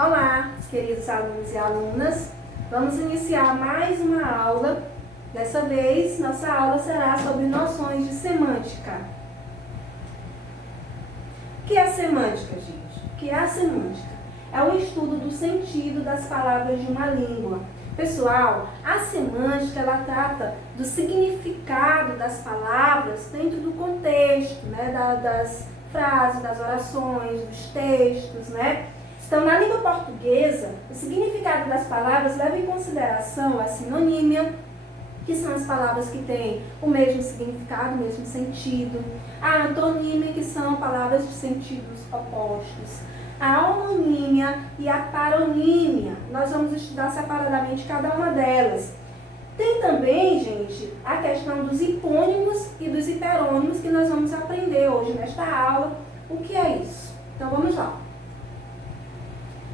Olá, queridos alunos e alunas. Vamos iniciar mais uma aula. Dessa vez, nossa aula será sobre noções de semântica. O que é semântica, gente? O que é a semântica? É o estudo do sentido das palavras de uma língua. Pessoal, a semântica, ela trata do significado das palavras dentro do contexto, né, das frases, das orações, dos textos, né? Então, na língua portuguesa, o significado das palavras leva em consideração a sinonímia, que são as palavras que têm o mesmo significado, o mesmo sentido. A antonímia, que são palavras de sentidos opostos. A homonímia e a paronímia. Nós vamos estudar separadamente cada uma delas. Tem também, gente, a questão dos hipônimos e dos hiperônimos, que nós vamos aprender hoje nesta aula. O que é isso? Então, vamos lá.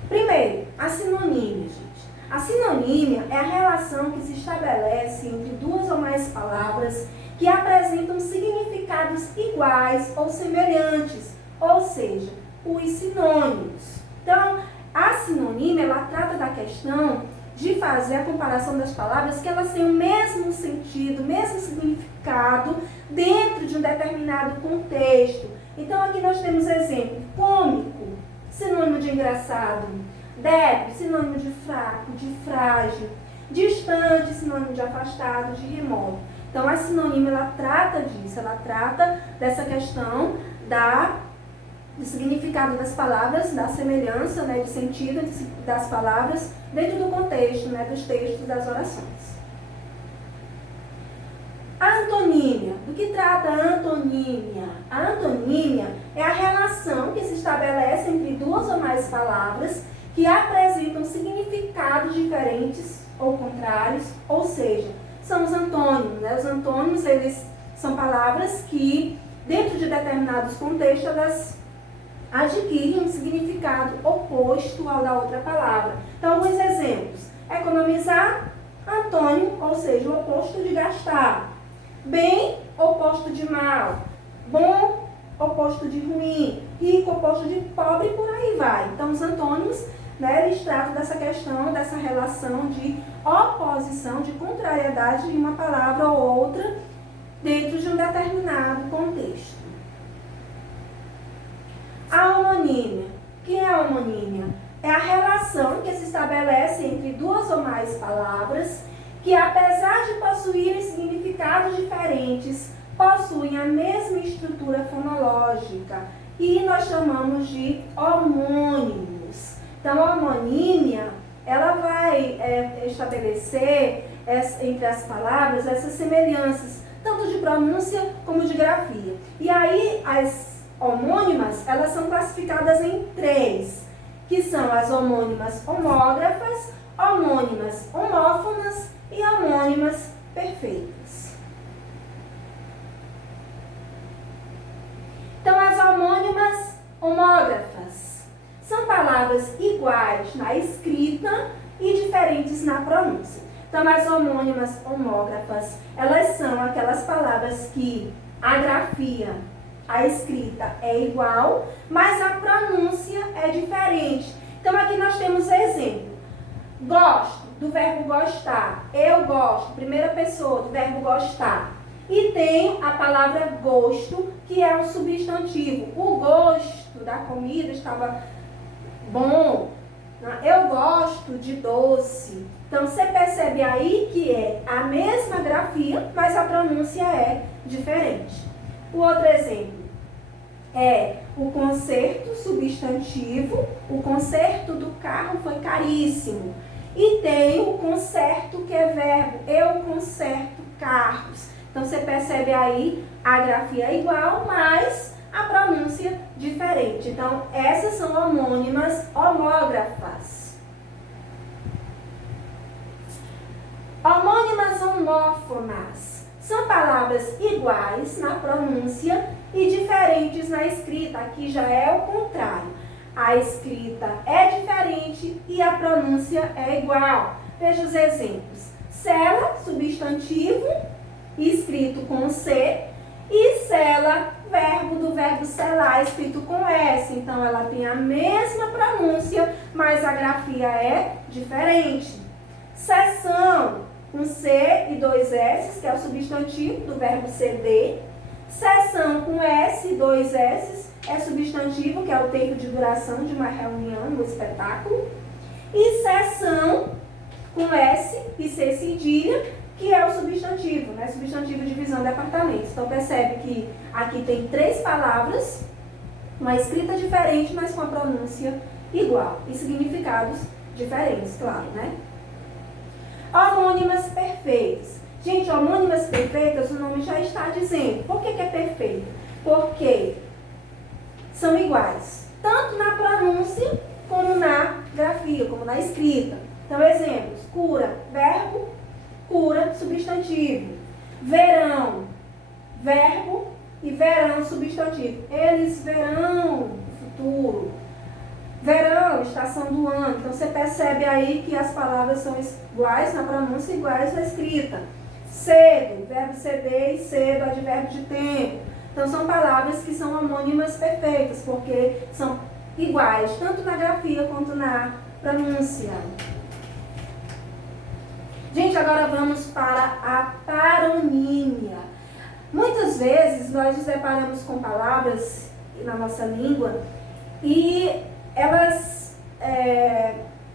Primeiro, a sinonímia, gente. A sinonímia é a relação que se estabelece entre duas ou mais palavras que apresentam significados iguais ou semelhantes, ou seja, os sinônimos. Então, a sinonímia, ela trata da questão de fazer a comparação das palavras que elas têm o mesmo sentido, o mesmo significado dentro de um determinado contexto. Então, aqui nós temos exemplo: cômico, sinônimo de engraçado; débil, sinônimo de fraco, de frágil; distante, sinônimo de afastado, de remoto. Então, a sinonímia, ela trata disso, ela trata dessa questão do significado das palavras, da semelhança, né, de sentido das palavras dentro do contexto, né, dos textos das orações. A antonímia. Do que trata a antonímia? A antonímia é a relação que se estabelece entre duas ou mais palavras que apresentam significados diferentes ou contrários, ou seja, são os antônimos, né? Os antônimos, eles são palavras que, dentro de determinados contextos, elas adquirem um significado oposto ao da outra palavra. Então, alguns exemplos: economizar, antônimo, ou seja, o oposto de gastar; bem, oposto de mal; bom, oposto de ruim; rico, oposto de pobre, e por aí vai. Então, os antônimos, né, eles tratam dessa questão, dessa relação de oposição, de contrariedade de uma palavra ou outra dentro de um determinado contexto. A homonímia. O que é a homonímia? É a relação que se estabelece entre duas ou mais palavras que, apesar de possuírem significados diferentes, possuem a mesma estrutura fonológica e nós chamamos de homônimos. Então, a homonímia, ela vai estabelecer entre as palavras essas semelhanças, tanto de pronúncia como de grafia. E aí, as homônimas, elas são classificadas em três, que são as homônimas homógrafas, homônimas homófonas e homônimas perfeitas. Então, as homônimas homógrafas são palavras iguais na escrita e diferentes na pronúncia. Então, as homônimas homógrafas, elas são aquelas palavras que a grafia, a escrita é igual, mas a pronúncia é diferente. Então, aqui nós temos exemplo: gosto, do verbo gostar; eu gosto, primeira pessoa, do verbo gostar. E tem a palavra gosto, que é um substantivo. O gosto da comida estava bom. Eu gosto de doce. Então, você percebe aí que é a mesma grafia, mas a pronúncia é diferente. O outro exemplo é o concerto, substantivo. O concerto do carro foi caríssimo. E tem o concerto, que é verbo. Eu conserto carros. Então, você percebe aí a grafia é igual, mas a pronúncia diferente. Então, essas são homônimas homógrafas. Homônimas homófonas são palavras iguais na pronúncia e diferentes na escrita. Aqui já é o contrário. A escrita é diferente e a pronúncia é igual. Veja os exemplos: cela, substantivo, escrito com C, e cela, verbo do verbo selar, escrito com S. Então, ela tem a mesma pronúncia, mas mas a grafia é diferente. Seção, com C e 2 S, que é o substantivo do verbo ceder. Seção com S e 2 S é substantivo, que é o tempo de duração de uma reunião, um espetáculo. E seção com S e C cedilha, que é o substantivo, né? Substantivo de divisão de apartamentos. Então percebe que aqui tem 3 palavras, uma escrita diferente, mas com a pronúncia igual. E significados diferentes, claro, né? Homônimas perfeitas. Gente, homônimas perfeitas, o nome já está dizendo. Por que é perfeito? Porque são iguais, tanto na pronúncia como na grafia, como na escrita. Então, exemplos: cura, verbo, cura, substantivo. Verão, verbo, e verão, substantivo. Eles verão, futuro. Verão, estação do ano. Então, você percebe aí que as palavras são iguais na pronúncia e iguais na escrita. Cedo, verbo ceder, e cedo, advérbio de tempo. Então, são palavras que são homônimas perfeitas, porque são iguais, tanto na grafia quanto na pronúncia. Gente, agora vamos para a paronímia. Muitas vezes, nós nos deparamos com palavras na nossa língua e elas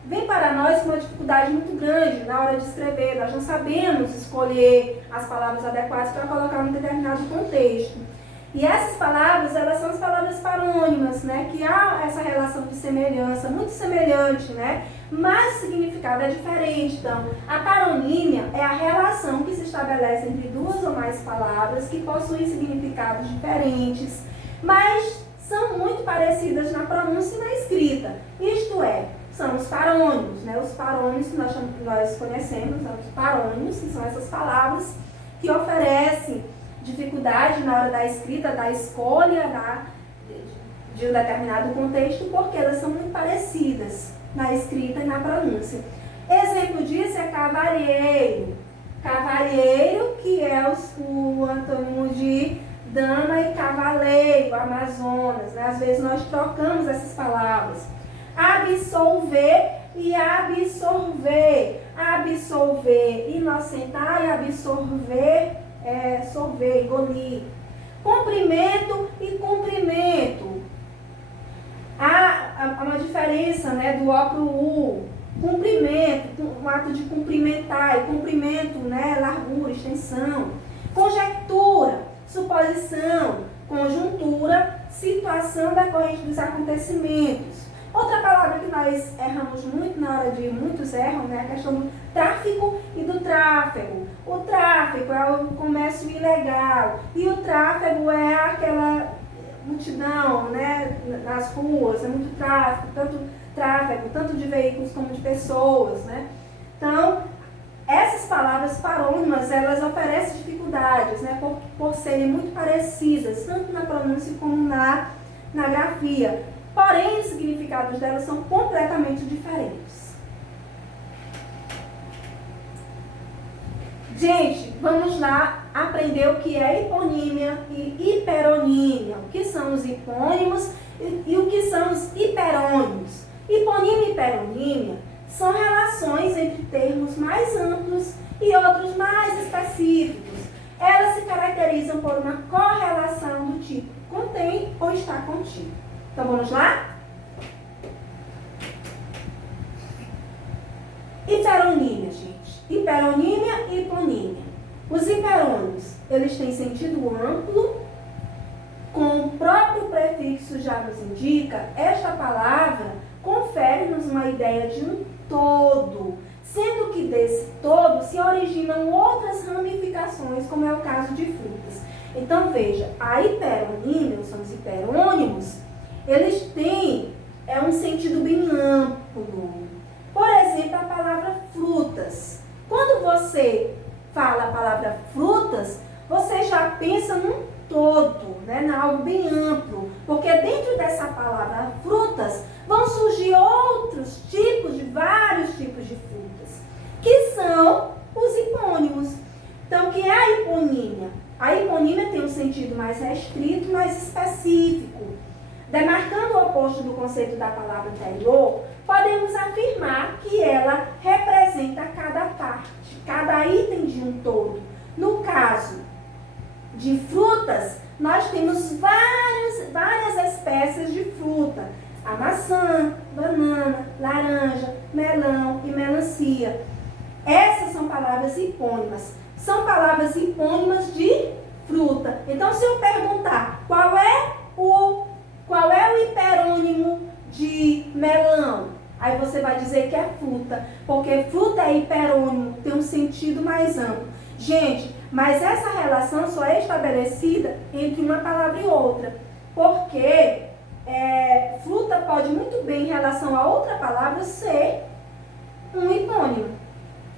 vêm para nós com uma dificuldade muito grande na hora de escrever. Nós não sabemos escolher as palavras adequadas para colocar em um determinado contexto. E essas palavras, elas são as palavras parônimas, né? Que há essa relação de semelhança, muito semelhante, né? Mas o significado é diferente. Então, a paronímia é a relação que se estabelece entre 2 ou mais palavras que possuem significados diferentes, mas são muito parecidas na pronúncia e na escrita. Isto é, são os parônimos, né? Os parônimos que nós conhecemos, são os parônimos, que são essas palavras que oferecem dificuldade na hora da escrita, da escolha de um determinado contexto, porque elas são muito parecidas na escrita e na pronúncia. Exemplo disso é cavalheiro. Cavalheiro, que é o antônimo de dama, e cavaleiro, Amazonas, né? Às vezes nós trocamos essas palavras. Absolver e absorver. Absolver, inocentar, e absorver, sorver, engolir. Cumprimento e cumprimento. Há uma diferença, né, do O para o U. Cumprimento, um ato de cumprimentar, e cumprimento, né, largura, extensão. Conjectura, suposição, conjuntura, situação decorrente dos acontecimentos. Outra palavra que nós erramos muito, na hora de muitos erram, né, a questão do tráfico e do tráfego. O tráfico é o comércio ilegal e o tráfego é aquela multidão, né, nas ruas, é muito tráfego, tanto de veículos como de pessoas, né. Então, essas palavras parônimas, elas oferecem dificuldades, né, por serem muito parecidas, tanto na pronúncia como na grafia. Porém, os significados delas são completamente diferentes. Gente, vamos lá aprender o que é hiponímia e hiperonímia. O que são os hipônimos e o que são os hiperônimos. Hiponímia e hiperonímia são relações entre termos mais amplos e outros mais específicos. Elas se caracterizam por uma correlação do tipo contém ou está contido. Então, vamos lá? Hiperonímia, gente. Hiperonímia e hiponímia. Os hiperônimos, eles têm sentido amplo. Com o próprio prefixo já nos indica, esta palavra confere-nos uma ideia de um todo, sendo que desse todo se originam outras ramificações, como é o caso de frutas. Então, veja, a hiperonímia, são os hiperônimos, eles têm um sentido bem amplo. Por exemplo, a palavra frutas. Quando você fala a palavra frutas, você já pensa num todo, né, em algo bem amplo. Porque dentro dessa palavra frutas, vão surgir outros tipos, vários tipos de frutas, que são os hipônimos. Então, o que é a hiponímia? A hiponímia tem um sentido mais restrito, mais específico. Demarcando o oposto do conceito da palavra anterior, podemos afirmar de um todo. No caso de frutas, nós temos várias espécies de fruta. A maçã, banana, laranja, melão e melancia. Essas são palavras hipônimas. São palavras hipônimas de fruta. Então, se eu perguntar qual é o hiperônimo de melão, aí você vai dizer que é fruta, porque fruta é hiperônimo, tem um sentido mais amplo. Gente, mas essa relação só é estabelecida entre uma palavra e outra, porque fruta pode muito bem, em relação a outra palavra, ser um hipônimo,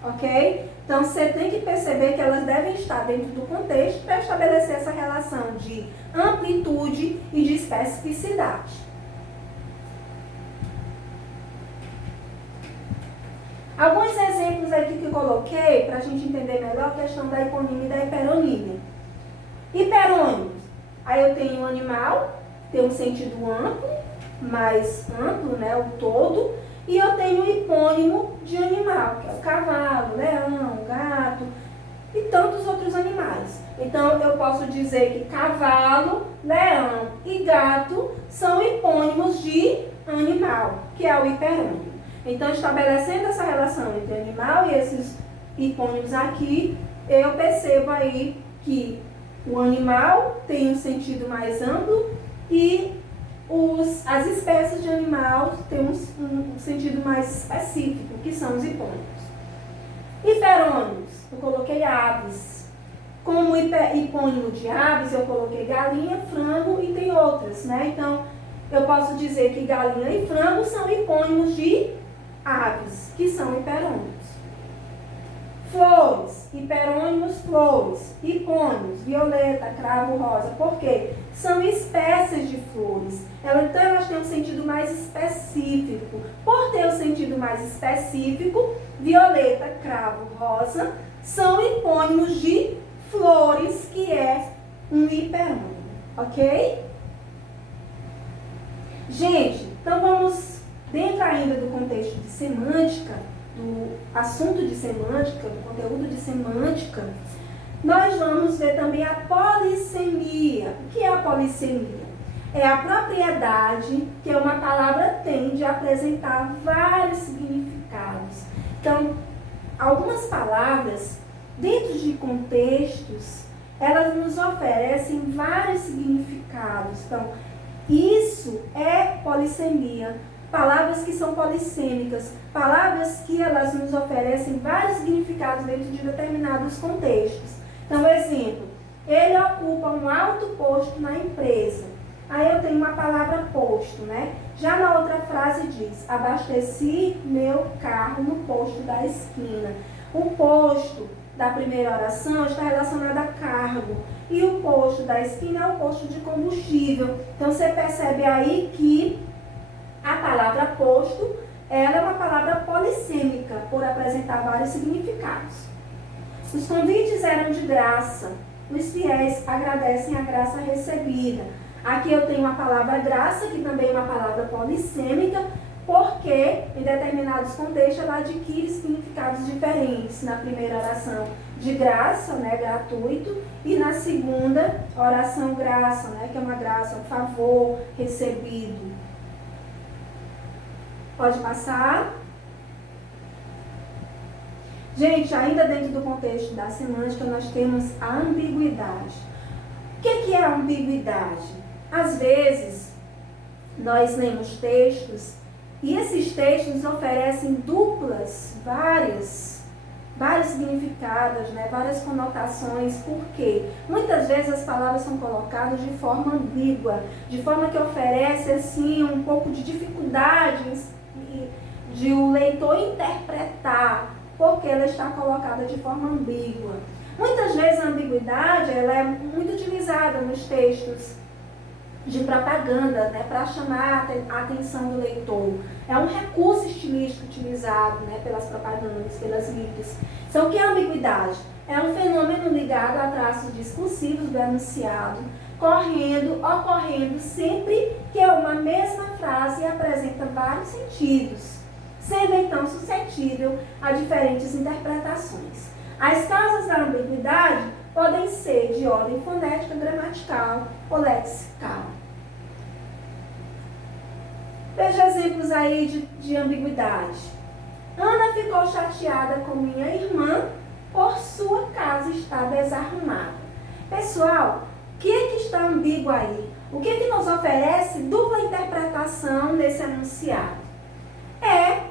ok? Então, você tem que perceber que elas devem estar dentro do contexto para estabelecer essa relação de amplitude e de especificidade. Alguns exemplos aqui que eu coloquei para a gente entender melhor a questão da hiponímia e da hiperonímia. Hiperônimos. Aí eu tenho um animal, tem um sentido amplo, mais amplo, né, o todo. E eu tenho o hipônimo de animal, que é o cavalo, o leão, o gato e tantos outros animais. Então, eu posso dizer que cavalo, leão e gato são hipônimos de animal, que é o hiperônimo. Então, estabelecendo essa relação entre animal e esses hipônimos aqui, eu percebo aí que o animal tem um sentido mais amplo e as espécies de animal têm um sentido mais específico, que são os hipônimos. Hiperônimos, eu coloquei aves. Como hipônimo de aves, eu coloquei galinha, frango e tem outras, né? Então, eu posso dizer que galinha e frango são hipônimos de aves, que são hiperônimos. Flores, hiperônimos, flores, hipônimos, violeta, cravo, rosa. Por quê? São espécies de flores. Então, elas têm um sentido mais específico. Por ter um sentido mais específico, violeta, cravo, rosa são hipônimos de flores, que é um hiperônimo. Ok? Gente, então vamos, dentro ainda do contexto de semântica, do assunto de semântica, do conteúdo de semântica, nós vamos ver também a polissemia. O que é a polissemia? É a propriedade que uma palavra tem de apresentar vários significados. Então, algumas palavras, dentro de contextos, elas nos oferecem vários significados. Então, isso é polissemia. Palavras que são polissêmicas, palavras que elas nos oferecem vários significados dentro de determinados contextos. Então, exemplo, ele ocupa um alto posto na empresa. Aí eu tenho uma palavra posto, né? Já na outra frase diz, abasteci meu carro no posto da esquina. O posto da primeira oração está relacionado a cargo. E o posto da esquina é o posto de combustível. Então, você percebe aí que a palavra posto, ela é uma palavra polissêmica, por apresentar vários significados. Os convites eram de graça. Os fiéis agradecem a graça recebida. Aqui eu tenho a palavra graça, que também é uma palavra polissêmica, porque em determinados contextos ela adquire significados diferentes. Na primeira oração, de graça, né, gratuito, e na segunda oração, graça, né, que é uma graça, um favor recebido. Pode passar. Gente, ainda dentro do contexto da semântica, nós temos a ambiguidade. O que é a ambiguidade? Às vezes, nós lemos textos e esses textos nos oferecem duplas, vários significados, né? Várias conotações. Por quê? Muitas vezes as palavras são colocadas de forma ambígua, de forma que oferece assim, um pouco de dificuldade de o leitor interpretar, porque ela está colocada de forma ambígua. Muitas vezes a ambiguidade ela é muito utilizada nos textos de propaganda, né, para chamar a atenção do leitor. É um recurso estilístico utilizado, né, pelas propagandas, pelas mídias. Então, o que é ambiguidade? É um fenômeno ligado a traços discursivos do enunciado, ocorrendo sempre que é uma mesma frase e apresenta vários sentidos, sendo então suscetível a diferentes interpretações. As causas da ambiguidade podem ser de ordem fonética, gramatical ou lexical. Veja exemplos aí de ambiguidade. Ana ficou chateada com minha irmã por sua casa estar desarrumada. Pessoal, o que está ambíguo aí? O que nos oferece dupla interpretação nesse enunciado? É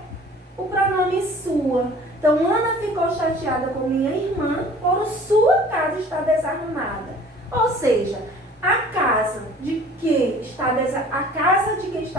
o pronome sua. Então, Ana ficou chateada com minha irmã por sua casa estar desarrumada. Ou seja, a casa de quem está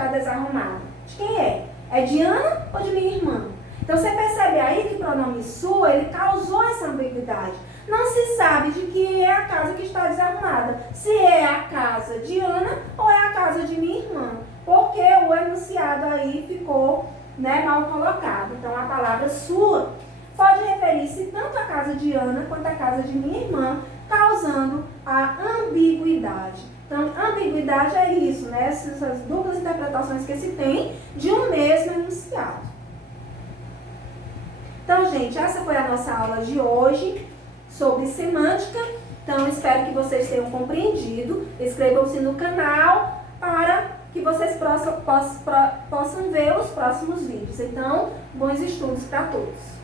desarrumada, de quem é? É de Ana ou de minha irmã? Então, você percebe aí que o pronome sua, ele causou essa ambiguidade. Não se sabe de quem é a casa que está desarrumada. Se é a casa de Ana ou é a casa de minha irmã. Porque o enunciado aí ficou, mal colocado. Então, a palavra sua pode referir-se tanto à casa de Ana quanto à casa de minha irmã, causando a ambiguidade. Então, ambiguidade é isso, essas duplas interpretações que se tem de um mesmo enunciado. Então, gente, essa foi a nossa aula de hoje sobre semântica. Então, espero que vocês tenham compreendido. Inscrevam-se no canal para que vocês possam ver os próximos vídeos. Então, bons estudos para todos.